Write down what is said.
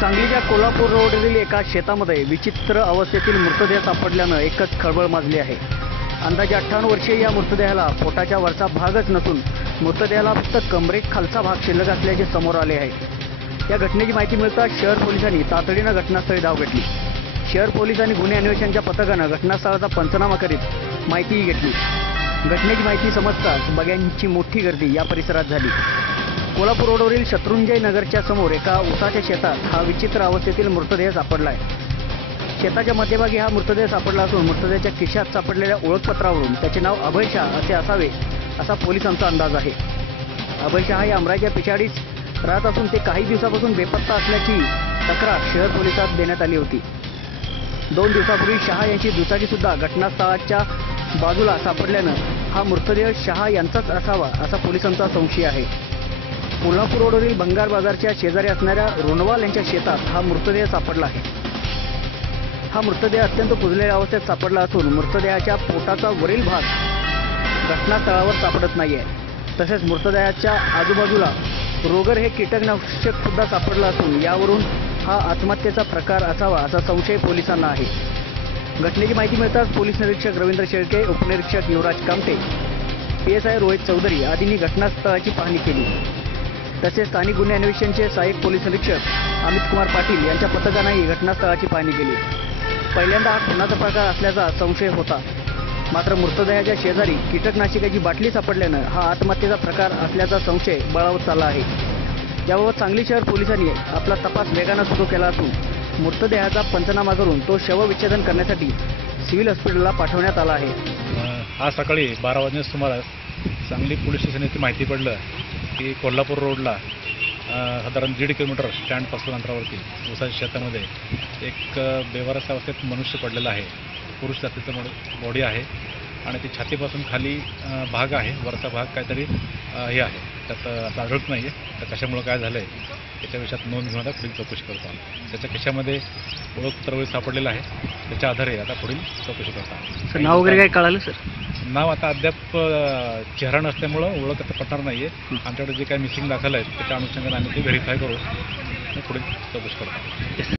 सांगलीच्या कोल्हापूर रोडवरील एका शेतामध्ये विचित्र अवस्थेतील मृतदेह सापडल्यानं एकच खळबळ माजली आहे. अंदाजे अठ्ठावन्न वर्षीय या मृतदेहाला पोटाच्या वरचा भागच नसून मृतदेहाला फक्त कमरेत खालचा भाग शिल्लक असल्याचे समोर आले आहे. या घटनेची माहिती मिळताच शहर पोलिसांनी तातडीनं घटनास्थळी धाव घेतली. शहर पोलीस आणि गुन्हे अन्वेषणच्या पथकानं घटनास्थळाचा पंचनामा करीत माहितीही घेतली. घटनेची माहिती समजताच बग्यांची मोठी गर्दी या परिसरात झाली. कोल्हापूर रोडवरील शत्रुंजय नगरच्या समोर एका उसाच्या शेतात हा विचित्र अवस्थेतील मृतदेह सापडला आहे. शेताच्या मध्यभागी हा मृतदेह सापडला असून मृतदेहाच्या खिशात सापडलेल्या ओळखपत्रावरून त्याचे नाव अभय शाह असे असावे असा पोलिसांचा अंदाज आहे. अभय शहा हे अमराच्या पिछाडीच राहत असून ते काही दिवसापासून बेपत्ता असल्याची तक्रार शहर पोलिसात देण्यात आली होती. दोन दिवसापूर्वी शहा यांची दुचाकी सुद्धा घटनास्थळाच्या बाजूला सापडल्यानं हा मृतदेह शहा यांचाच असावा असा पोलिसांचा संशय आहे. कोल्हापूर रोडवरील बंगार बाजारच्या शेजारी असणाऱ्या रोनवाल यांच्या शेतात हा मृतदेह सापडला आहे. हा मृतदेह अत्यंत कुजलेल्या अवस्थेत सापडला असून मृतदेहाच्या पोटाचा वरील भाग घटनास्थळावर सापडत नाहीये. तसेच मृतदेहाच्या आजूबाजूला रोगर हे कीटकनाशक सुद्धा सापडलं असून यावरून हा आत्महत्येचा प्रकार असावा असा संशय पोलिसांना आहे. घटनेची माहिती मिळताच पोलीस निरीक्षक रवींद्र शेळके उपनिरीक्षक Yuvraj Kamte P S I Rohit Chaudhari आदींनी घटनास्थळाची पाहणी केली. तसेच स्थानिक गुन्हे अन्वेषणचे सहाय्यक पोलीस अधीक्षक अमित कुमार पाटील यांच्या पथकानंही घटनास्थळाची पाहणी केली. पहिल्यांदा हा खुनाचा प्रकार असल्याचा संशय होता. मात्र मृतदेहाच्या शेजारी कीटकनाशिकाची बाटली सापडल्यानं हा आत्महत्येचा प्रकार असल्याचा संशय बळावत चालला आहे. याबाबत सांगली शहर पोलिसांनी आपला तपास वेगानं सुरू केला असून मृतदेहाचा पंचनामा करून तो शवविच्छेदन करण्यासाठी सिव्हिल हॉस्पिटलला पाठवण्यात आला आहे. आज सकाळी बारा वाजण्यास सुमारास सांगली पोलीस स्टेशन येथे माहिती पडलं. की कोल्हापूर रोडला साधारण दीड किलोमीटर स्टँडपासून अंतरावरती उसाच्या शेतामध्ये एक बेवारस अवस्थेत मनुष्य पडलेला आहे. पुरुष जातीचं बॉडी आहे आणि ती छातीपासून खाली भाग आहे वरचा भाग काहीतरी हे आहे. त्यात आता आढळत नाही आहे तर कशामुळं काय झालं आहे त्याच्या विषयात नोंद घेऊन आता पुढील चौकशी करतो त्याच्या कशामध्ये ओळखपत्र सापडलेलं आहे त्याच्या आधारे आता पुढील चौकशी करतो नाव वगैरे काय कळालं सर? नाव आता अद्याप चेहरा नसल्यामुळं ओळख आता पटणार नाही आहे आमच्याकडे जे काही मिसिंग दाखल आहेत त्याच्या अनुषंगाने आम्ही ते व्हेरीफाय करू. पुढे पुढील चौकशी करतो.